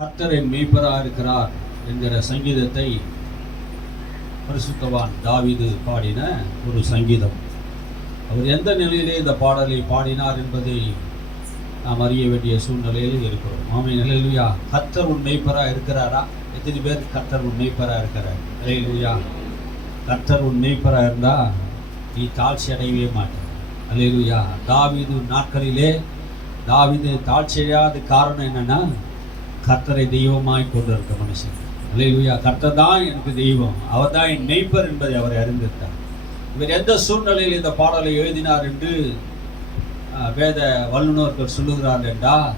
கர்த்தரின் மேய்ப்பராக இருக்கிறார் என்கிற சங்கீதத்தை பரிசுத்தவான் தாவீது பாடின ஒரு சங்கீதம். அவர் எந்த நிலையிலே இந்த பாடலை பாடினார் என்பதை நாம் அறிய வேண்டிய சூழ்நிலையில் இருக்கிறோம். ஆமென், அல்லேலூயா. கர்த்தர் உன் மேய்ப்பராக இருக்கிறாரா? எத்தனை பேர் கர்த்தர் உன் மேய்ப்பராக இருக்கிறார்? அல்லேலூயா. கர்த்தர் உன் மேய்ப்பராக இருந்தால் நீ தாழ்ச்சி அடையவே மாட்டார். அல்லேலூயா. தாவீது நாட்களிலே தாவீது தாழ்ச்சி அடையாத காரணம் என்னன்னா, கர்த்தரை தெய்வமாய் கொண்டிருக்க மனுஷன். அல்லேலூயா. கர்த்தர் தான் எனக்கு தெய்வம், அவர் தான் என் மேய்ப்பர் என்பதை அவரை அறிந்திருந்தார். இவர் எந்த சூழ்நிலையில் இந்த பாடலை எழுதினார் என்று வேத வல்லுநர்கள் சொல்லுகிறார்கள் என்றால்,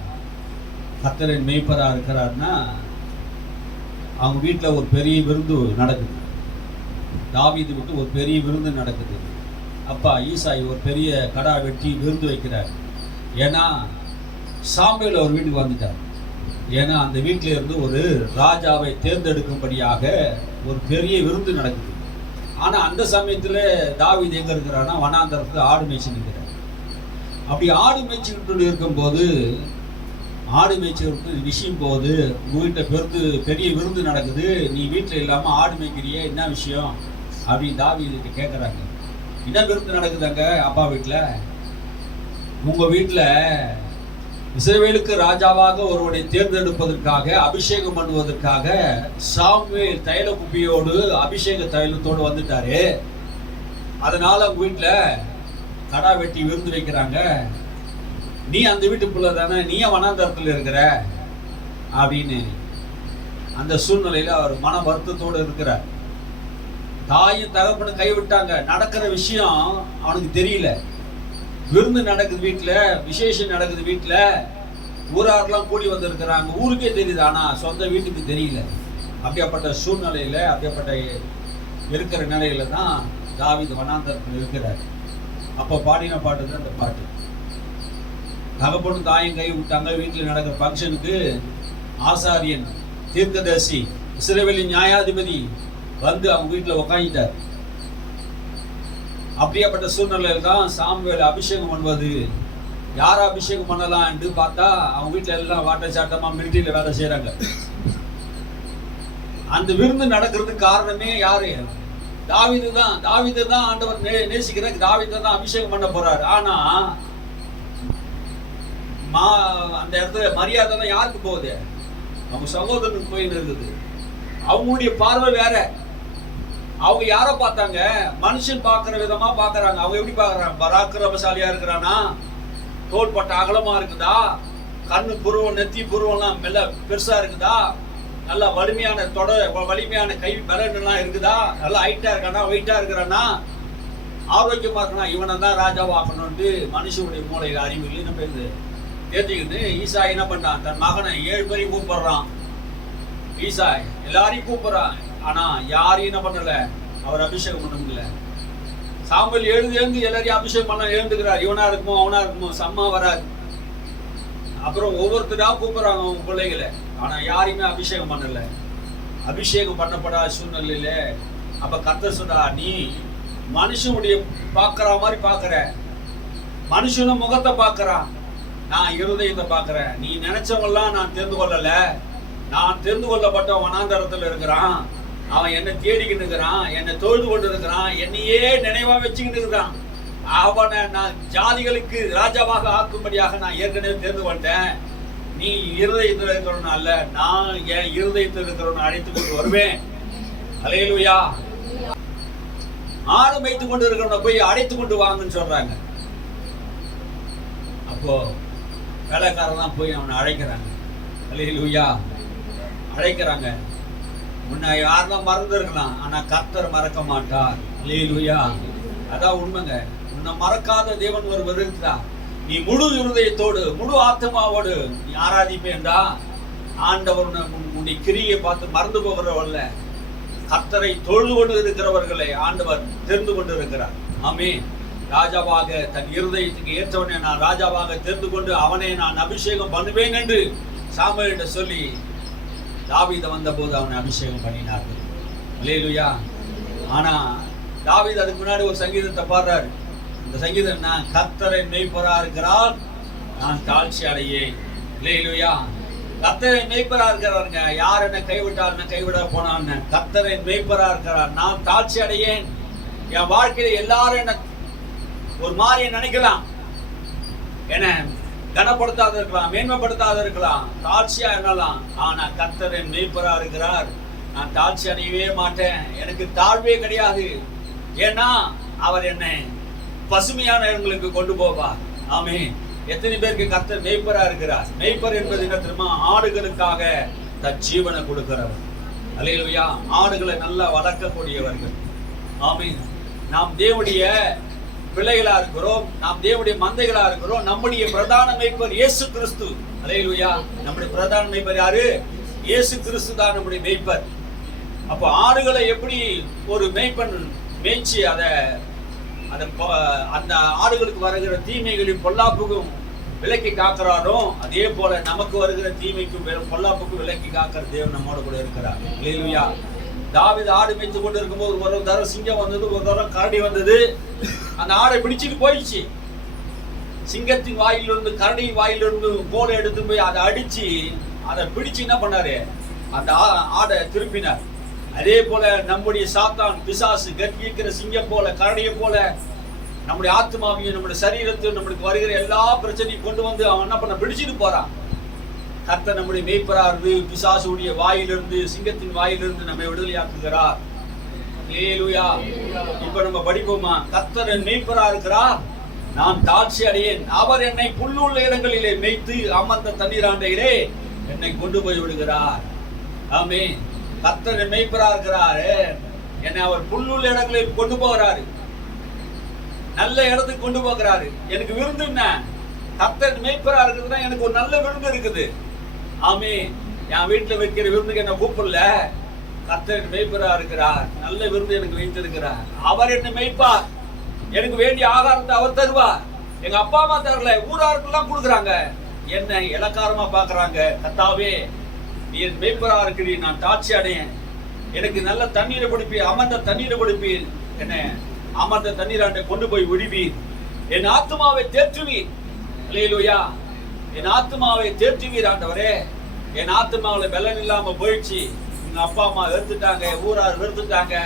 கர்த்தரின் மேய்ப்பராக இருக்கிறார்னா அவங்க வீட்டில் ஒரு பெரிய விருந்து நடக்குது. தாவீது விட்டு ஒரு பெரிய விருந்து நடக்குது. அப்பா ஈசாய் ஒரு பெரிய கடா வெட்டி விருந்து வைக்கிறார். ஏன்னா சாமுவேல் அவர் வீட்டுக்கு வந்துட்டார். ஏன்னா அந்த வீட்டில் இருந்து ஒரு ராஜாவை தேர்ந்தெடுக்கும்படியாக ஒரு பெரிய விருந்து நடக்குது. ஆனால் அந்த சமயத்தில் தாவீது எங்கே இருக்கிறான்னா, வனாந்தரத்துக்கு ஆடு மேய்ச்சி நிற்கிறார். அப்படி ஆடு மேய்ச்சிக்கிட்டு இருக்கும்போது, ஆடு மேய்ச்சிக்கிட்டு விஷயம் போது உங்கள் வீட்டில் பெரிய விருந்து நடக்குது, நீ வீட்டில் இல்லாமல் ஆடு மேய்க்கிறியே, என்ன விஷயம் அப்படின்னு தாவீதுக்கு கேட்குறாங்க. என்ன விருந்து நடக்குதாங்க அப்பா வீட்டில்? உங்கள் வீட்டில் இஸ்ரவேலுக்கு ராஜாவாக ஒருவனை தேர்ந்தெடுப்பதற்காக, அபிஷேகம் பண்ணுவதற்காக சாமுவேல் தைல குப்பியோடு அபிஷேக தைலத்தோடு வந்துட்டாரு. அதனால உங்க வீட்டில் கடா வெட்டி விருந்து வைக்கிறாங்க. நீ அந்த வீட்டுக்குள்ள தானே, நீ வனாந்தரத்தில் இருக்கிற அப்படின்னு அந்த சூழ்நிலையில அவர் மன வருத்தத்தோடு இருக்கிறார். தாயும் தகப்பனும் கைவிட்டாங்க. நடக்கிற விஷயம் அவனுக்கு தெரியல. விருந்து நடக்குது வீட்டில், விசேஷம் நடக்குது வீட்டில், ஊராரெல்லாம் கூடி வந்திருக்கிறாங்க. ஊருக்கே தெரியுது, ஆனால் சொந்த வீட்டுக்கு தெரியல. அப்படியாப்பட்ட சூழ்நிலையில், அப்படியாப்பட்ட இருக்கிற நிலையில தான் தாவீது வனாந்தரத்தில் இருக்கிறார். அப்போ பாடின பாட்டு தான் அந்த பாட்டு. தகப்பனும் தாயும் கை விட்டாங்க. வீட்டில் நடக்கிற ஃபங்க்ஷனுக்கு ஆசாரியன், தீர்க்கதரிசி, இஸ்ரவேலின் நியாயாதிபதி வந்து அவங்க வீட்டில் உக்காந்துட்டார். அப்படியாப்பட்ட சூழ்நிலையில் தான் சாமுவேல் அபிஷேகம் பண்ணுவது. யார் அபிஷேகம் பண்ணலாம் என்று பார்த்தா, அவங்க வீட்டில் எல்லாம் வாட்ட சாட்டமாக மிலிட்டரியில் வேலை செய்கிறாங்க. அந்த விருந்து நடக்கிறதுக்கு காரணமே யாரு? தாவீது தான். தாவீது தான் ஆண்டவர் நேசிக்கிற தாவீது தான் அபிஷேகம் பண்ண போறாரு. ஆனா அந்த இடத்துல மரியாதை தான் யாருக்கு போகுது? அவங்க சகோதரனுக்கு போயின்னு இருக்குது. அவங்களுடைய பார்வை வேற. அவங்க யாரை பார்த்தாங்க? மனுஷன் பார்க்குற விதமா பார்க்குறாங்க. அவங்க எப்படி பார்க்குறாங்க? பராக்கிரமசாலியா இருக்கிறானா, தோள்பட்ட அகலமா இருக்குதா, கண்ணு புருவம், நெத்தி புருவம்லாம் மெல்ல பெருசா இருக்குதா, நல்லா வலிமையான கை பலன்லாம் இருக்குதா, நல்லா ஹைட்டா இருக்கானா, வெயிட்டா இருக்கிறானா, ஆரோக்கியமா இருக்கானா, இவனை தான் ராஜாவாக்கணும்னு மனுஷனுடைய மூளையில் அறிவு இல்லைன்னு பேருந்து தெரிஞ்சுக்கிட்டு ஈசாய் என்ன பண்ணான்? தன் மகனை 7 பேரையும் கூப்பிடுறான். ஈசாய் எல்லாரையும் கூப்பிடுறான். ஆனா யாரையும் என்ன பண்ணல, அவர் அபிஷேகம் பண்ண முடியல. சாமுவேல் எழுந்து எல்லாரையும் அபிஷேகம் பண்ண எழுந்துக்கிறார். இவனா இருக்குமோ அவனா இருக்குமோ, சம்மா வராது. அப்புறம் ஒவ்வொருத்தரா கூப்பிடுறாங்க அவங்க பிள்ளைகளை. ஆனா யாரையுமே அபிஷேகம் பண்ணல. அபிஷேகம் பண்ணப்படாத சூழ்நிலையில அப்ப கர்த்தர் சொல்றா, நீ மனுஷனுடைய பார்க்கற மாதிரி பார்க்கற, மனுஷன முகத்தை பார்க்கறான், நான் இருதயத்தை பார்க்கறேன். நீ நினைச்சவங்கலாம் நான் தெரிந்து கொள்ளல. நான் தெரிந்து கொள்ளப்பட்ட வனாந்தரத்தில் இருக்கிறான். அவன் என்னை தேடிக்கிட்டு இருக்கிறான், என்னை தொழுது கொண்டு இருக்கிறான், என்னையே நினைவா வச்சுக்கிட்டு இருக்கிறான். அவனை நான் ஜாதிகளுக்கு ராஜாவாக ஆக்கும்படியாக நான் ஏற்கனவே தேர்ந்து கொண்டேன். நீ இருதயத்தில் இருக்கிறவன் அல்ல, நான் என் இருதயத்தில் இருக்கிறவன் அழைத்து கொண்டு வருவேன். அல்லேலூயா. ஆடு வைத்து கொண்டு இருக்கிறவனை போய் அழைத்து கொண்டு வாங்கன்னு சொல்றாங்க. அப்போ வேலைக்காரன் போய் அவனை அழைக்கிறாங்க. அல்லேலூயா. அழைக்கிறாங்க. முன்ன யாரெல்லாம் மறந்து இருக்கலாம், ஆனா கர்த்தர் மறக்க மாட்டார். அல்லேலூயா. அதான் உண்மைங்க. உன்னை மறக்காத தேவன் ஒருவர் இருக்கிறார். நீ முழு இருதயத்தோடு முழு ஆத்மாவோடு நீ ஆராதிப்பேன்டா, ஆண்டவர் உன்னை கிரியை பார்த்து மறந்து போகிறவல்ல. கர்த்தரை தொழுது கொண்டு இருக்கிறவர்களை ஆண்டவர் தெரிந்து கொண்டு இருக்கிறார். ஆமென். ராஜாவாக தன் இருதயத்துக்கு ஏற்றவனை நான் ராஜாவாக தெரிந்து கொண்டு அவனை நான் அபிஷேகம் பண்ணுவேன் என்று சாமுவேலிட்ட சொல்லி தாவீது வந்தபோது அவனை அபிஷேகம் பண்ணினார்கள். அல்லேலூயா. ஆனா தாவீது அதுக்கு முன்னாடி ஒரு சங்கீதத்தை பாடுறாரு. இந்த சங்கீதம் என்ன? கர்த்தரை மேய்ப்பரா இருக்கிறார், நான் தாழ்ச்சி அடையேன். அல்லேலூயா. கர்த்தரை மேய்ப்பரா இருக்கிறாருங்க. யார் என்ன கைவிட்டார், கைவிட போனான்னு கர்த்தரை மேய்ப்பரா இருக்கிறார். நான் தாழ்ச்சி அடையேன். என் வாழ்க்கையில எல்லாரும் என்ன ஒரு மாதிரி நினைக்கலாம், என்ன கனப்படுத்தாத இருக்கலாம், மேன்மைப்படுத்தாத இருக்கலாம், தாழ்ச்சியா என்னலாம். ஆனா கர்த்தரை மேய்ப்பரா இருக்கிறார். நான் தாழ்ச்சி அடையவே மாட்டேன். எனக்கு தாழ்வே கிடையாது. ஏன்னா அவர் என்னை பசுமையான இடங்களுக்கு கொண்டு போவார். ஆமென். எத்தனை பேருக்கு கர்த்தர் மேய்ப்பரா இருக்கிறார்? மேய்ப்பர் என்பது என்ன தெரியுமா? ஆடுகளுக்காக தன் ஜீவனை கொடுக்கிறவர். அல்லேலூயா. ஆடுகளை நல்லா வளர்க்கக்கூடியவர்கள். ஆமென். நாம் தேவனுடைய பிள்ளைகளா இருக்கிறோம். நாம் தேவனுடைய மந்தைகளா இருக்கிறோம். நம்முடைய பிரதான மேய்ப்பர் இயேசு கிறிஸ்து. அல்லேலூயா. நம்முடைய பிரதான மேய்ப்பர் யாரு? இயேசு கிறிஸ்து தான் நம்முடைய மேய்ப்பர். அப்போ ஆடுகளை எப்படி ஒரு மேய்ப்பன் மேய்ச்சி அந்த ஆடுகளுக்கு வருகிற தீமைகளையும் பொல்லாப்புக்கும் விலக்கி காக்கிறாரோ, அதே போல நமக்கு வருகிற தீமைக்கும் பொல்லாப்புக்கும் விலக்கி காக்கிற தேவன் நம்மோட கூட இருக்கிறார். அல்லேலூயா. தாவீது ஆடு மேய்த்து கொண்டு இருக்கும்போது ஒரு தரம் சிங்கம் வந்தது, ஒரு தரம் கரடி வந்தது. அந்த ஆடை பிடிச்சிட்டு போயிடுச்சு. சிங்கத்தின் வாயிலிருந்து கரடியின் வாயிலிருந்து கோலை எடுத்து போய் அதை அடிச்சு அதை பிடிச்சு என்ன பண்ணாரு? அந்த ஆடை திருப்பினார். அதே போல நம்முடைய சாத்தான் பிசாசு கர்ப்பிக்கிற சிங்கம் போல கரடியை போல நம்முடைய ஆத்மாவையும் நம்முடைய சரீரத்தையும் நம்மளுக்கு வருகிற எல்லா பிரச்சனையும் கொண்டு வந்து அவன் என்ன பண்ண பிடிச்சிட்டு போறான். கர்த்தர் நம்முடைய மேய்ப்பரா இருந்து பிசாசுடைய வாயிலிருந்து சிங்கத்தின் வாயிலிருந்து நம்மை விடுதலையாக்குகிறார். அல்லேலூயா. இப்ப நம்ம படிப்போமா? கர்த்தர் மேய்ப்பரா இருக்கிறார். நான் தாழ்ச்சி அடையேன். அவர் என்னை புல்லுள்ள இடங்களிலே மேய்த்து அமர்ந்த தண்ணீராண்டையிலே என்னை கொண்டு போய் விடுகிறார். ஆமென். கர்த்தர் மேய்ப்பரா இருக்கிறாரு. என்னை அவர் புல்லுள்ள இடங்களில் கொண்டு போகிறாரு. நல்ல இடத்துக்கு கொண்டு போகிறாரு. எனக்கு விருந்து என்ன? கர்த்தர் மேய்ப்பரா இருக்குதுன்னா எனக்கு ஒரு நல்ல விருந்து இருக்குது. ஆமென். என் வீட்டுல வைக்கிற விருந்துக்கு என்ன கூப்பிடல. கர்த்தர் மேய்ப்பரா இருக்கிறார். நல்ல விருந்து எனக்கு வைத்திருக்கிறார். அவர் என்னை மேய்ப்பார். எனக்கு வேண்டிய ஆகாரத்தை அவர் தருவார். எங்க அப்பா அம்மா தரல, ஊராருக்கெல்லாம் கொடுக்குறாங்க. என்னை இலக்காரமா பாக்குறாங்க. கர்த்தாவே, நீ என் மேய்ப்பரா இருக்கிறீர். நான் தாட்சி அடையேன். எனக்கு நல்ல தண்ணீரை கொடுப்பீர், அமர்ந்த தண்ணீரை கொடுப்பீர். என்ன அமர்ந்த தண்ணீராண்டை கொண்டு போய் விடுவீர். என் ஆத்மாவை தேற்றுவீர். அல்லேலூயா. என் ஆத்மாவை தேற்றுவீர் ஆண்டவரே. என் ஆத்மாவில் பலன் இல்லாம போயிடுச்சு. எங்க அப்பா அம்மா வெறுத்துட்டாங்க, ஊரார் வெறுத்துட்டாங்க,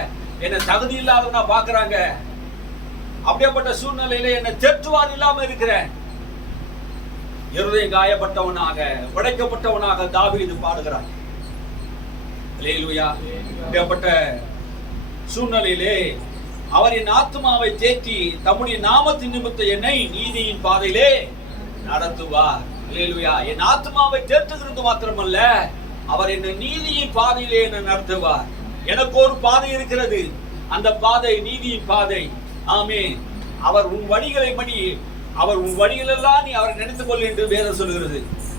என்னை தகுதி இல்லாதவனா பாக்குறாங்க. அப்படியேப்பட்ட சூழ்நிலையில என்னை தேற்றுவார் இல்லாம இருக்கிறேன். இருதயம் காயப்பட்டவனாக உடைக்கப்பட்டவனாக தாவீது பாடுகிறார். அல்லேலூயா. அப்படியேப்பட்ட சூழ்நிலையிலே அவர் என் ஆத்மாவை தேற்றி தம்முடைய நாமத்தின் நிமித்த என்னை நீதியின் பாதையிலே நடத்துவார். அல்லேலூயா. என் ஆத்மாவை தேற்றுகிறது மாத்திரமல்ல, அவர் என்னை நீதியின் பாதையிலே என்னை நடத்துவார். எனக்கு ஒரு பாதை இருக்கிறது. அந்த பாதை நீதியின் பாதை. ஆமென். அவர் உன் வழிகளை படி, அவர் உன் வழிகளெல்லாம் நீ அவரை நினைத்துக் கொள்ளு என்று வேதம் சொல்கிறது.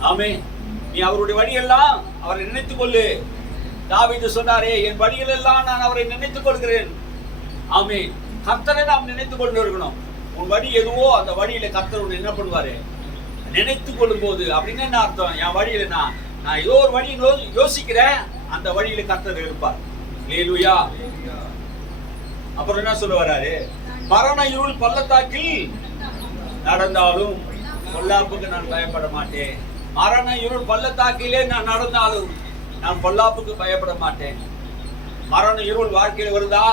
ஆமென். நீ அவருடைய வழியெல்லாம் அவரை நினைத்துக் கொள்ளு. தாவீது சொன்னாரே, என் வழிகளெல்லாம் நான் அவரை நினைத்துக் கொள்கிறேன். ஆமென். கர்த்தரை நாம் நினைத்துக் கொண்டு இருக்கணும். உன் வழி எதுவோ அந்த வழியில கர்த்தர் என்ன பண்ணுவாரு? நினைத்துக் கொள்ளும் போது அப்படின்னு என்ன அர்த்தம்? என் வழியில நான் ஏதோ ஒரு வழி யோசிக்கிறேன், அந்த வழியில கர்த்தர் இருப்பார். அல்லேலூயா. அப்புறம் என்ன சொல்ல வர்றாரு? மரண இருள் பள்ளத்தாக்கில் நடந்தாலும் பொல்லாப்புக்கு நான் பயப்பட மாட்டேன். மரண இருள் பள்ளத்தாக்கிலே நான் நடந்தாலும் நான் பொல்லாப்புக்கு பயப்பட மாட்டேன். மரண இருள் வாழ்க்கையில் வருதா?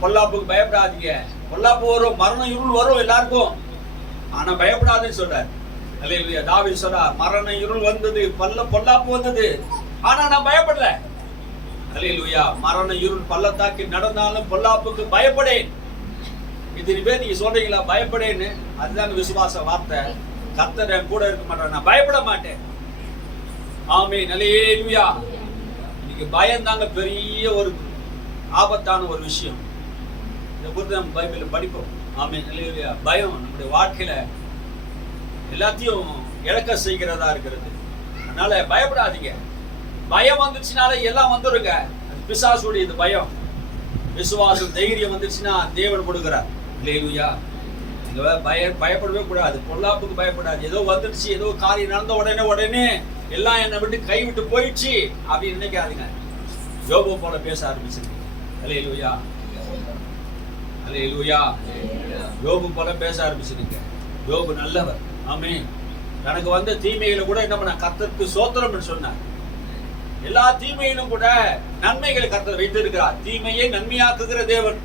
பொல்லாப்புக்கு பயப்படாதீங்க. பொல்லாப்பு வரும், மரண இருள் வரும் எல்லாருக்கும். ஆனா பயப்படாதுன்னு சொல்றார். அல்லேலூயா. தாவீது சொல்றார், மரண இருள் வந்தது, பொல்லாப்பு வந்தது, ஆனா நான் பயப்படல. அல்லேலூயா. மரண இருள் பள்ளத்தாக்கில் நடந்தாலும் பொல்லாப்புக்கு பயப்படேன். இத்தனை பேர் நீங்க சொல்றீங்களா பயப்படேன்னு? அதுதான் விசுவாச வார்த்தை. கர்த்தர் என் கூட இருக்க மாட்டேன், நான் பயப்பட மாட்டேன். ஆமென். அல்லேலூயா. இன்னைக்கு பயம் தாங்க பெரிய ஒரு ஆபத்தான ஒரு விஷயம். இதை குறித்து நம்ம பைபிள்ல படிப்போம். ஆமென். அல்லேலூயா. பயம் நம்முடைய வாழ்க்கையில எல்லாத்தையும் இழக்க செய்கிறதா இருக்கிறது. அதனால பயப்படாதீங்க. பயம் வந்துச்சுனாலே எல்லாம் வந்துருங்க. பிசாசுடைய இது பயம். விசுவாசம் தைரியம் வந்துச்சுன்னா தேவன் கொடுக்கிறார். அல்லேலூயா. பயப்படவே கூடாது. பொல்லாப்புக்கு பயப்படாது. ஏதோ வந்துடுச்சு, ஏதோ காரியம் நடந்த உடனே எல்லாம் என்னை விட்டு கைவிட்டு போயிடுச்சு அப்படின்னு நினைக்காதுங்க. யோபு போல பேச ஆரம்பிச்சிருக்கு. அல்லேலூயா. அல்லேலூயா. யோபு போல பேச ஆரம்பிச்சிருக்க. யோபு நல்லவர். ஆமென். தனக்கு வந்த தீமையில கூட என்ன பண்ண, கர்த்தருக்கு சோத்திரம் சொன்னார். எல்லா தீமையிலும் கூட நன்மைகளை கர்த்தர் வைத்திருக்கிறார். தீமையை நன்மையாக்குகிற தேவன்,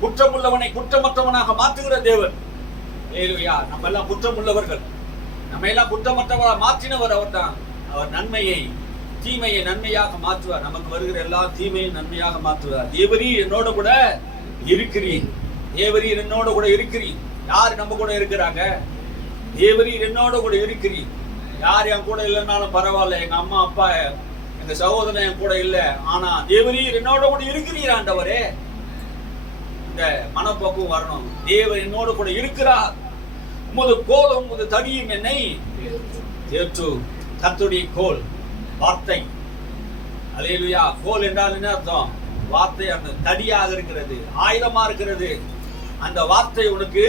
குற்றமுள்ளவனை குற்றமற்றவனாக மாற்றுகிற தேவன். ஹல்லேலூயா. நம்ம எல்லாம் குற்றமுள்ளவர்கள், நம்ம எல்லாம் குற்றமற்றவராக மாற்றினவர் அவர் தான். அவர் நன்மையை தீமையை நன்மையாக மாற்றுவார். நமக்கு வருகிற எல்லா தீமையும் நன்மையாக மாற்றுவார். தேவரீர் என்னோட கூட இருக்கிறீர், தேவரீர் என்னோட கூட இருக்கிறீர். யார் நம்ம கூட இருக்கிறாங்க? தேவரீர் என்னோட கூட இருக்கிறீர். யார் என் கூட இல்லைன்னாலும் பரவாயில்ல, எங்க அம்மா அப்பா எங்க சகோதரன் என் கூட இல்லை, ஆனா தேவரீர் என்னோட கூட இருக்கிறீர் ஆண்டவரே. இந்த மனப்போக்கும் வரணும். தேவன் என்னோட கூட இருக்கிறார். உமது கோலும் உமது தடியும் என்னை தேற்று. கர்த்தருடைய கோல் வார்த்தை. அல்லேலூயா. கோல் என்றால் என்ன அர்த்தம்? வார்த்தை. அந்த தடியாக இருக்கிறது, ஆயுதமா இருக்கிறது. அந்த வார்த்தை உனக்கு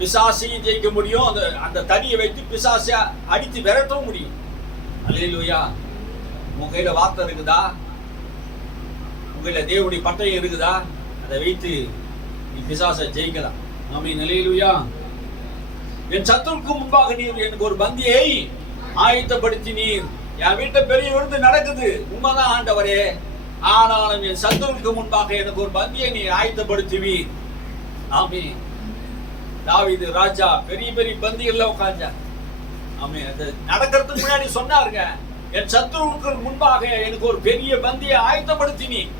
பிசாசையும் ஜெயிக்க முடியும். அந்த தடியை வைத்து பிசாசை அடித்து விரட்டவும் முடியும். அல்லேலூயா. உங்க கையில வார்த்தை இருக்குதா? உங்க கையில தேவனுடைய பட்டயம் இருக்குதா? அதை வைத்து நீ பிசாசை ஜெயிக்கலாம். ஆமென். அல்லேலூயா. என் சத்துருக்கு முன்பாக நீர் எனக்கு ஒரு பந்தியை ஆயத்தப்படுத்தினீர். என் வீட்டை பெரிய விருந்து நடக்குது, உண்மைதான் ஆண்டவரே. ஆனாலும் என் சத்துருக்கு முன்பாக எனக்கு ஒரு பந்தியை நீ ஆயத்தப்படுத்துவீர். ஆமென். தாவீது ராஜா பெரிய பெரிய பந்திகள்ல உட்கார்ந்தார். ஆமென். அது நடக்கிறதுக்கு முன்னாடி சொன்னாருங்க, என் சத்துருக்கு முன்பாக எனக்கு ஒரு பெரிய பந்தியை ஆயத்தப்படுத்தினீர்.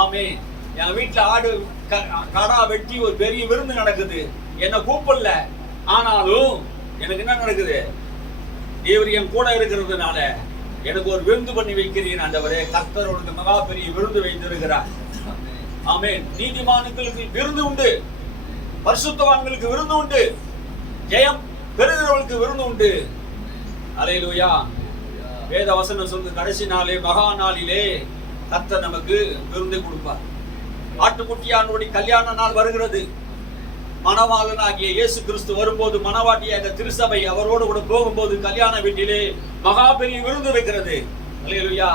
ஆமென். என் வீட்டுல ஆடு கடா வெட்டி ஒரு பெரிய விருந்து நடக்குது, என்ன கூப்பிடல, ஆனாலும் எனக்கு என்ன நடக்குது? தேவர் என் கூட இருக்கிறதுனால எனக்கு ஒரு விருந்து பண்ணி வைக்கிறீன் ஆண்டவரே. கர்த்தர் உனக்கு மகா பெரிய விருந்து வைத்திருக்கிறார். ஆமென். நீதிமான்களுக்கு விருந்து உண்டு, பரிசுத்தவான்களுக்கு விருந்து உண்டு, ஜெயம் பெறுகிறவர்களுக்கு விருந்து உண்டு. அல்லேலூயா. வேத வசனம் சொல்லுது, கடைசி நாளே மகா நாளிலே கர்த்தர் நமக்கு விருந்தை கொடுப்பார். ஆட்டுக்குட்டியானுடைய கல்யாண நாள் வருகிறது. மணவாளனாகிய இயேசு கிறிஸ்து வரும்போது மணவாட்டியாக திருசபை அவரோடு கூட போகும்போது கல்யாண வீட்டிலே மகா பெரிய விருந்து இருக்கிறது. அல்லேலூயா.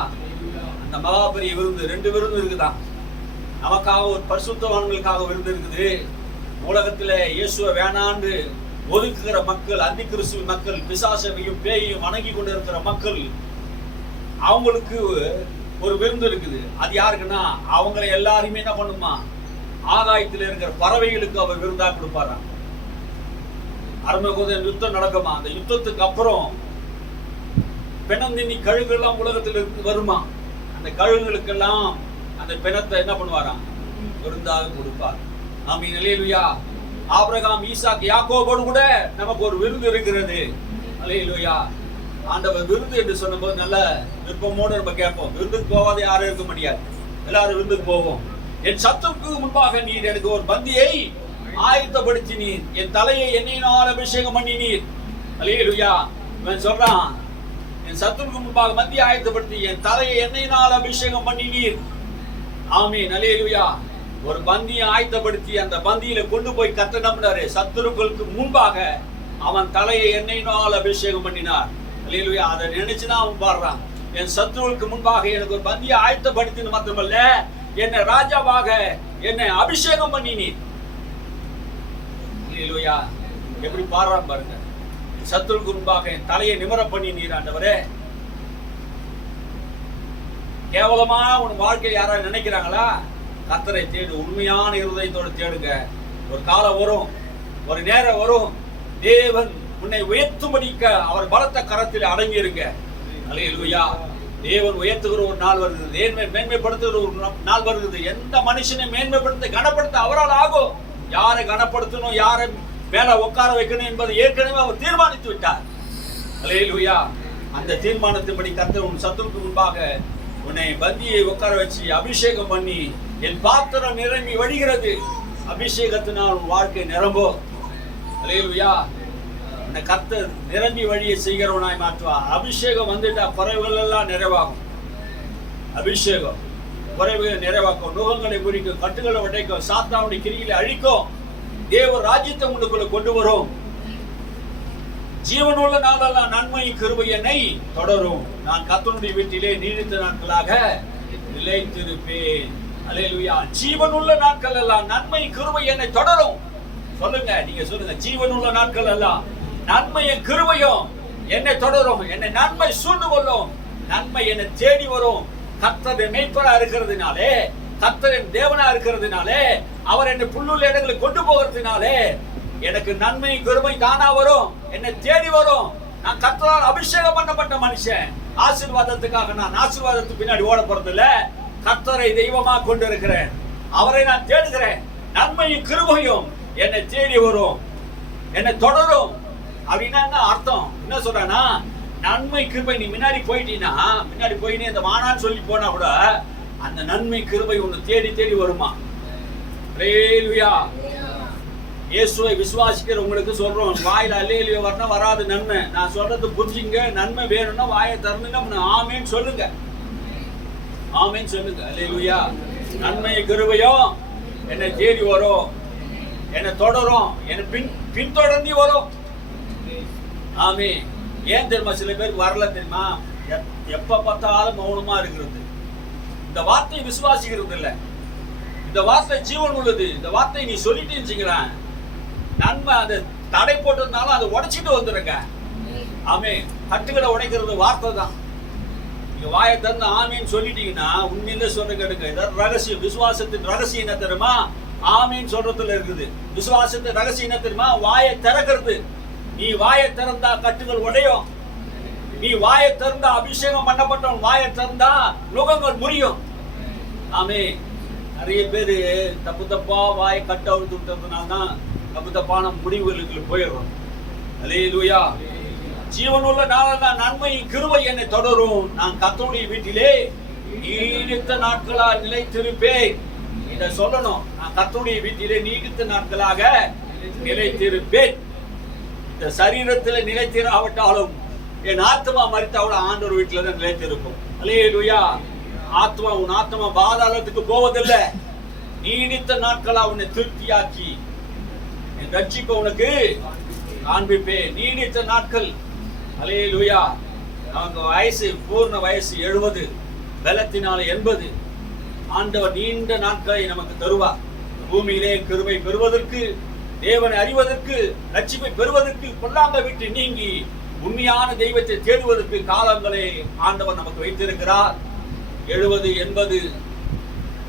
அந்த மகா பெரிய விருந்து, 2 விருந்து இருக்குதான். நமக்காக ஒரு பரிசுத்தவான்களுக்காக விருந்து இருக்குது. உலகத்திலே இயேசுவை வேணாண்டு ஒதுக்குகிற மக்கள், அந்தி கிறிஸ்துவ மக்கள், பிசாசையும் பேயையும் வணங்கி கொண்டு இருக்கிற மக்கள், அவங்களுக்கு ஒரு விருந்து இருக்குது. அது யாருக்குன்னா, அவங்களை எல்லாருமே என்ன பண்ணுமா, ஆகாயத்தில் இருக்கிற பறவைகளுக்கு அவர் விருந்தா கொடுப்பாராம். அருமகோதன் யுத்தம் நடக்குமா, அந்த யுத்தத்துக்கு அப்புறம் பெணந்தினி கழுகுலாம் உலகத்தில் வருமா, அந்த கழுகுகளுக்கெல்லாம் அந்த பிணத்தை என்ன பண்ணுவாராம், விருந்தாக கொடுப்பார். ஆமென். அல்லேலூயா. ஆபிரகாம், ஈசாக், யாக்கோபோடு கூட நமக்கு ஒரு விருந்து இருக்கிறது. அல்லேலூயா. ஆண்டவர் விருந்து என்று சொன்னபோது நல்ல விருப்பமோடு நம்ம கேட்போம். விருந்துக்கு போகாத யாரும் இருக்க முடியாது, எல்லாரும் விருந்துக்கு போவோம். என் சத்துருக்கு முன்பாக நீர் எனக்கு ஒரு பந்தியை ஆயத்தப்படுத்தினீர், என் தலையை எண்ணெயினால் அபிஷேகம் பண்ணினீர். அல்லேலூயா. இவன் சொல்றான், என் சத்துருக்கு முன்பாக பந்தியை ஆயத்தப்படுத்தி என் தலையை எண்ணெயினால் அபிஷேகம் பண்ணினீர். ஆமென். அல்லேலூயா. ஒரு பந்தியை ஆயத்தப்படுத்தி அந்த பந்தியில கொண்டு போய் கர்த்தர் நம்பினாரு. சத்துருக்களுக்கு முன்பாக அவன் தலையை எண்ணெயினால் அபிஷேகம் பண்ணினார். அல்லேலூயா. அதை நினைச்சுதான் அவன் பாடுறான், என் சத்துருவுக்கு முன்பாக எனக்கு ஒரு பந்தியை ஆயத்தப்படுத்தின மாத்திரமல்ல, என்னை ராஜாவாக என்னை அபிஷேகம் பண்ணினீர். அல்லேலூயா. எப்படி பாடுறான் பாருங்க. சத்துருவுக்கு முன்பாக என் தலையை நிமிர பண்ணினீர் ஆண்டவரே. கேவலமா உன் வாழ்க்கை யாராவது நினைக்கிறாங்களா? கர்த்தரை தேடு, உண்மையான இருதயத்தோடு தேடுங்க. ஒரு காலம் வரும், ஒரு நேரம் வரும், தேவன் உன்னை உயர்த்தும்படிக்க அவர் பலத்த கரத்தில் அடங்கி இருக்க. அல்லேலூயா. தேவன் உயர்த்துகிற ஒரு நாள் வருகிறது, மேன்மைப்படுத்துகிற ஒரு நாள் வருகிறது. எந்த மனுஷனை மேன்மைப்படுத்த கனப்படுத்த அவரால் ஆகும். யாரை கனப்படுத்தணும், யாரை மேல உட்கார வைக்கணும் என்பதை ஏற்கனவே அவர் தீர்மானித்து விட்டார். அல்லேலூயா. அந்த தீர்மானத்தின்படி கர்த்தர் உன் சத்துருக்கு முன்பாக உன்னை பந்தியை உட்கார வச்சு அபிஷேகம் பண்ணி, என் பாத்திரம் நிரம்பி வழிகிறது. அபிஷேகத்தினால் உன் வாழ்க்கை நிரம்பும். அல்லேலூயா. அந்த கர்த்தர் நிரம்பி வழியை செய்கிறவனாய் மாற்றுவார். அபிஷேகம் வந்துட்டா குறைவுகள் எல்லாம் நிறைவாகும். அபிஷேகம் குறைவுகளை நிறைவாக்கும், நுகங்களை குறிக்கும், கட்டுகளை உடைக்கும், சாத்தானுடைய கிரிகளை அழிக்கும், தேவ ராஜ்யத்தை உங்களுக்குள்ள கொண்டு வரும். ஜீவனுள்ள நாளெல்லாம் நன்மையும் கிருபை என்னை தொடரும். நான் கர்த்தருடைய வீட்டிலே நீடித்த நாட்களாக நிலைத்திருப்பேன். அல்லேலூயா. ஜீவனுள்ள நாட்கள் எல்லாம் நன்மை கிருபை என்னை தொடரும். சொல்லுங்க, நீங்க சொல்லுங்க. ஜீவனுள்ள நாட்கள் எல்லாம் நன்மையும் கிருபையும் என்னை தொடரும், என்னை நன்மை சூழ்ந்து கொள்ளும், நன்மை என்னை தேடி வரும். கர்த்தர் மேய்ப்பரா இருக்கிறதுனாலே, கர்த்தரின் தேவனா இருக்கிறதுனாலே, அவர் என்னை புல்லுள்ள இடங்களுக்கு கொண்டு போகிறதுனாலே எனக்கு நன்மை கிருபை தானா வரும், என்னை தேடி வரும். நான் கர்த்தரால் அபிஷேகம் பண்ணப்பட்ட மனுஷன். ஆசீர்வாதத்துக்காக நான் ஆசீர்வாதத்துக்கு பின்னாடி ஓட போறது இல்ல. கர்த்தரை தெய்வமா கொண்டு இருக்கிறேன், அவரை நான் தேடுகிறேன். நன்மையும் கிருபையும் என்னை தேடி வரும், என்னை தொடரும். அப்படின்னா என்ன அர்த்தம்? என்ன சொல்றேன்னா, நன்மை கிருபை நீ முன்னாடி போயிட்டீங்கன்னா, முன்னாடி போயினே இந்த வானான்னு சொல்லி போனா கூட அந்த நன்மை கிருபை உன்னை தேடி தேடி வருமா? ஹல்லேலூயா. இயேசுவை விசுவாசிக்கிற உங்களுக்கு சொல்றோம், வாயில அல்லேலூயா வரணும், வராது நன்மை. நான் சொல்றது புரிஞ்சுங்க. நன்மை வேணும்னா வாயை திறந்துங்க ஆமேன்னு சொல்லுங்க, ஆமேன்னு சொல்லுங்க. அல்லேலூயா. நன்மை கிருபையும் என்னை தேடி வரும், என்னை தொடரும், என்னை பின்தொடர்ந்து வரும். ஆமே. ஏன் தெரியுமா சில பேருக்கு வரல தெரியுமா? எப்ப பார்த்தாலும் மௌனமா இருக்கிறது. இந்த வார்த்தையை விசுவாசிக்கிறது இல்ல. இந்த வார்த்தை ஜீவன் உள்ளது. இந்த வார்த்தை நீ சொல்லிட்டு நன்மை அதை தடை போட்டிருந்தாலும் அதை உடைச்சிட்டு வந்துருங்க. ஆமே. கட்டுகளை உடைக்கிறது வார்த்தை தான். நீங்க வாயை திறந்து ஆமேன்னு சொல்லிட்டீங்கன்னா உண்மையில சொல்ல கேட்டுங்க. ரகசியம், விசுவாசத்தின் ரகசியம் என்ன தெரியுமா? ஆமேன்னு சொல்றதுல இருக்குது. விசுவாசத்தின் ரகசியம் என்ன தெரியுமா? வாயை திறக்கிறது. நீ வாயை திறந்தா கட்டுகள் உடையும். நீ வாயை திறந்தா அபிஷேகம் பண்ணப்பட்டவன் வாயை திறந்தா நுகங்கள் முறியும். ஆமே. நிறைய பேரு தப்பு தப்பா வாயை கட்ட அழுத்து விட்டதுனால்தான் தப்பு தப்பான முடிவுகளுக்கு போயிடுறோம். அல்லேலூயா. ஜீவனுள்ள நாளெல்லாம் நன்மையும் கிருபை என்னை தொடரும். நான் கர்த்தருடைய வீட்டிலே நீடித்த நாட்களாக நிலைத்திருப்பேன். இதை சொல்லணும். நான் கர்த்தருடைய வீட்டிலே நீடித்த நாட்களாக நிலைத்திருப்பேன். இந்த சரீரத்தில் நிலைத்திராவிட்டாலும் என் ஆத்மா மரித்தாவிட ஆண்டவர் வீட்டில தான் நிலைத்திருக்கும். அல்லேலூயா. ஆத்மா, உன் ஆத்மா பாதாளத்துக்கு போவதில்லை. நீடித்த நாட்களா உன்னை திருப்தியாக்கி என் ரட்சிப்பை உனக்கு காண்பிப்பேன். நீடித்த நாட்கள். அல்லேலூயா. நமக்கு வயசு, பூர்ண வயசு 70, பலத்தினால 80. ஆண்டவர் நீண்ட நாட்களை நமக்கு தருவார். பூமியிலே கிருபை பெறுவதற்கு, தேவனை அறிவதற்கு, ரட்சிப்பை பெறுவதற்கு, பொல்லாங்கை விட்டு நீங்கி உண்மையான தெய்வத்தை தேடுவதற்கு காலங்களை ஆண்டவர் நமக்கு வைத்திருக்கிறார். 70, 80.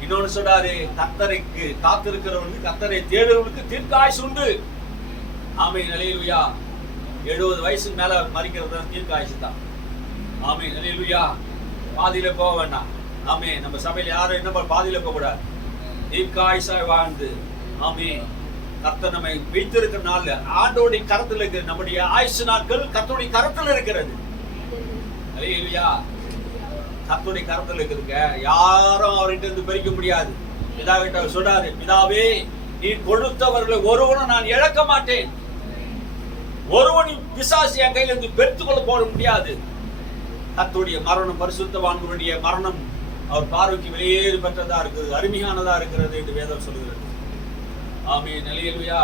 இன்னொன்னு சொல்றாரு, கர்த்தருக்கு காத்திருக்கிறவனுக்கு, கர்த்தரை தேடுறவனுக்கு தீர்க்காயுசு உண்டு. ஆமென். அல்லேலூயா. 70 வயசுக்கு மேல மரிக்கிறது தீர்க்காயுசு தான். ஆமென். அல்லேலூயா. பாதியில போக வேண்டாம். ஆமென். நம்ம சபையில யாரும் என்ன பாதியில போக கூடாது. தீர்க்காயுசாய் வாழ்ந்து, ஆமென், கர்த்தர் நம்மை வைத்திருக்கிற நாள்ல ஆண்டோடைய கரத்தில் இருக்கிற நம்முடைய ஆயுசு நாட்கள் கர்த்தருடைய கரத்தில் இருக்கிறது. அல்லேலூயா. கர்த்தருடைய கரத்தில் இருக்கிறதுங்க. யாரும் அவர்கிட்ட இருந்து பறிக்க முடியாது. பிதா கிட்ட சொல்றாரு, பிதாவே நீ கொடுத்தவர்களை ஒருவனும் நான் இழக்க மாட்டேன். ஒருவனின் பிசாசு என் கையில இருந்து பெற்றுக்கொள்ள போட முடியாது. கர்த்தருடைய மரணம், பரிசுத்தவான்களுடைய மரணம் அவர் பார்வைக்கு வெளியேறு பெற்றதா இருக்குது, அருமையானதா இருக்கிறது என்று வேதம் சொல்கிறது. ஆமென். அல்லேலூயா.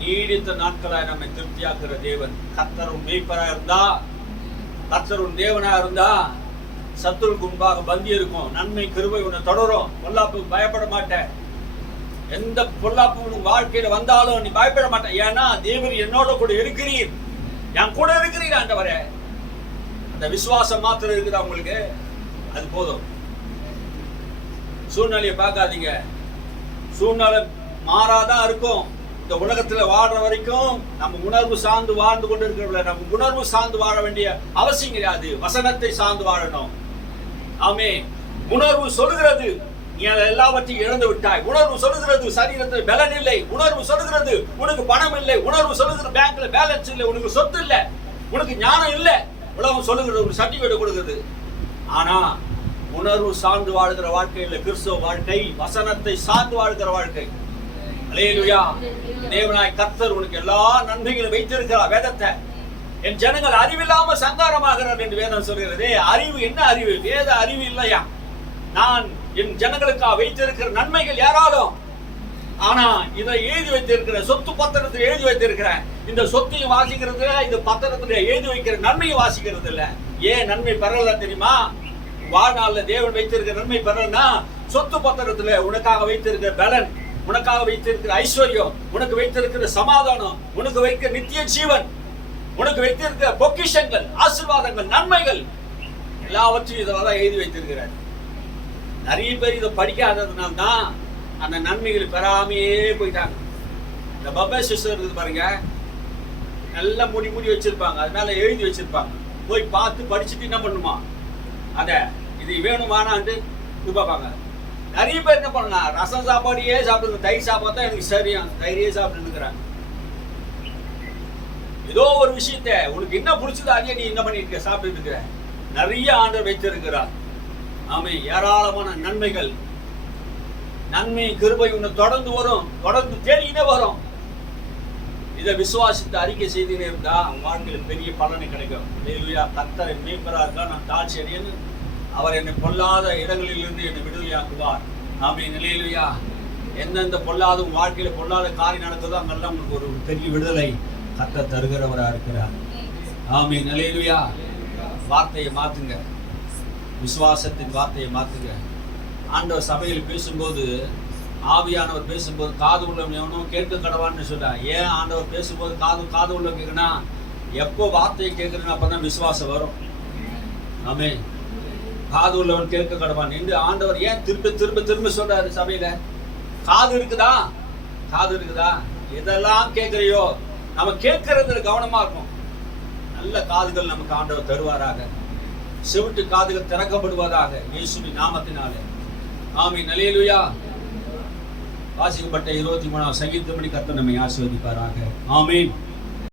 நீடித்த நாட்களாய் நம்மை திருப்தியாக்குற தேவன். கர்த்தரும் மேய்ப்பரா இருந்தா, கர்த்தரும் தேவனா இருந்தா சத்துருக்கு முன்பாக பந்தி இருக்கும். நன்மை கிருபை உன்னை தொடரும். பொல்லாப்புக்கு பயப்பட மாட்டேன். எந்த பொல்லாப்பு வாழ்க்கையில வந்தாலும் நீ பயப்பட மாட்டேன். ஏன்னா தேவன் என்னோட கூட இருக்கிறீர், என் கூட இருக்கிறீர் ஆண்டவரே. அந்த விசுவாசம் மாத்திரம் இருக்குதா உங்களுக்கு? அது போதும். சூழ்நிலையை பார்க்காதீங்க. சூழ்நிலை மாறாதான் இருக்கும். இந்த உலகத்துல வாழ்ற வரைக்கும் நம்ம உணர்வு சார்ந்து வாழ்ந்து கொண்டு இருக்கிற, நம்ம உணர்வு சார்ந்து வாழ வேண்டிய அவசியம் கிடையாது. வசனத்தை சார்ந்து வாழணும். ஆமே. உணர்வு சொல்லுகிறது நீ எல்லாவற்றையும் இழந்து விட்டாய். உணர்வு சொல்லுகிறது சரீரத்தில் பலன் இல்லை. உணர்வு சொல்லுகிறது உனக்கு பணம் இல்லை. உணர்வு சொல்லுகிறது பேங்க்ல பேலன்ஸ் இல்லை, உனக்கு சொத்து இல்லை, உனக்கு ஞானம் இல்லை. உலகம் சொல்லுகிறது ஒரு சர்டிபிகேட் கொடுக்குது. ஆனா உணர்வு சார்ந்து வாழ்கிற வாழ்க்கையில் கிறிஸ்துவ வாழ்க்கை, வசனத்தை சார்ந்து வாழ்கிற வாழ்க்கை. அல்லேலூயா. தேவனாய் கர்த்தர் உனக்கு எல்லா நன்மைகளும் வைத்திருக்கிறார். வேதத்தை என் ஜனங்கள் அறிவில்லாம சங்காரமாகிறார் என்று வேதம் சொல்கிறது. அறிவு என்ன அறிவு? வேத அறிவு இல்லையா? நான் என் ஜனங்களுக்காக வைத்திருக்கிற நன்மைகள் ஏராளம். ஆனா இதை எழுதி வைத்திருக்கிற, சொத்து பத்திரத்தில் எழுதி வைத்திருக்கிறேன். இந்த சொத்தையும் வாசிக்கிறது, இந்த பத்திரத்துல எழுதி வைக்கிற நன்மையும் வாசிக்கிறது இல்ல. ஏன் நன்மை பெறல தெரியுமா? வாழ்நாள்ல தேவன் வைத்திருக்கிற நன்மை பெறலன்னா சொத்து பத்திரத்துல உனக்காக வைத்திருக்கிற பலன், உனக்காக வைத்திருக்கிற ஐஸ்வர்யம், உனக்கு வைத்திருக்கிற சமாதானம், உனக்கு வைக்கிற நித்திய ஜீவன், உனக்கு வைத்திருக்கிற பொக்கிஷங்கள், ஆசீர்வாதங்கள், நன்மைகள் எல்லாவற்றையும் இதெல்லாம் எழுதி வைத்திருக்கிறார். நிறைய பேர் இதை படிக்காததுனால தான் அந்த நன்மைகளை பெறாமையே போயிட்டாங்க. இந்த பப்பா சிஸ்டர் இருக்குது பாருங்க, நல்லா மூடி வச்சிருப்பாங்க, அது மேல எழுதி வச்சிருப்பாங்க. போய் பார்த்து படிச்சுட்டு என்ன பண்ணுமா, அத இது வேணுமானான்ட்டு இது பார்ப்பாங்க. நிறைய பேர் என்ன பண்ணா, ரசம் சாப்பாடையே சாப்பிடுங்க, தயிர் சாப்பாடு தான் எனக்கு சரியா, தயிரே சாப்பிட்டு இருக்கிறாங்க. ஏதோ ஒரு விஷயத்த உனக்கு என்ன பிடிச்சதோ அதையே நீ என்ன பண்ணிருக்க, சாப்பிட்டு இருக்கிற. நிறைய ஆண்டவர் வைத்திருக்கிறார். ஆமே, ஏராளமான நன்மைகள், நன்மை கிருபை உன்னை தொடர்ந்து வரும், தொடர்ந்து தேடிக்கிட்டே வரும். இதை விசுவாசித்து அறிக்கை செய்துனே இருந்தா வாழ்க்கையில் பெரிய பலனை கிடைக்கும். கர்த்தர் மேய்ப்பரா இருக்கா, நான் தாழ்ச்சி அடையன்னு அவர் என்னை பொல்லாத இடங்களில் இருந்து என்னை விடுதலையாக்குவார். ஆமே, நிலையிலுயா. எந்தெந்த பொல்லாத வாழ்க்கையில பொல்லாத காரியம் நடக்குதோ அங்கெல்லாம் உங்களுக்கு ஒரு பெரிய விடுதலை கர்த்தர் தருகிறவரா இருக்கிறார். ஆமே, நிலையிலுயா. வார்த்தையை மாத்துங்க, விசுவாசத்தின் வார்த்தையை மாத்துங்க. ஆண்டவர் சபையில் பேசும்போது, ஆவியானவர் பேசும்போது காது உள்ளவன் எவனோ கேட்க கடவான்னு சொல்றா. ஏன் ஆண்டவர் பேசும்போது காது உள்ள கேட்கனா, எப்போ வார்த்தையை கேட்கறேன்னு அப்பதான் விசுவாசம் வரும். ஆமே, காது உள்ளவன் கேட்க கடவான் என்று ஆண்டவர் ஏன் திரும்ப சொல்றாரு சபையில? காது இருக்குதா? காது இருக்குதா? எதெல்லாம் கேட்கறியோ நம்ம கேட்கறதுல கவனமா இருக்கும். நல்ல காதுகள் நமக்கு ஆண்டவர் தருவாராக. செவிட்டு காதுகள் திறக்கப்படுவதாக இயேசுவின் நாமத்தினாலே. ஆமென், அல்லேலூயா. வாசிக்கப்பட்ட 23ஆம் சங்கீதத்தின்படி கர்த்தர் நம்மை ஆசீர்வதிப்பாராக. ஆமென்.